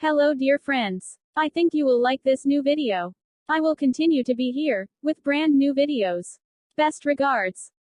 Hello dear friends. I think you will like this new video. I will continue to be here, with brand new videos. Best regards.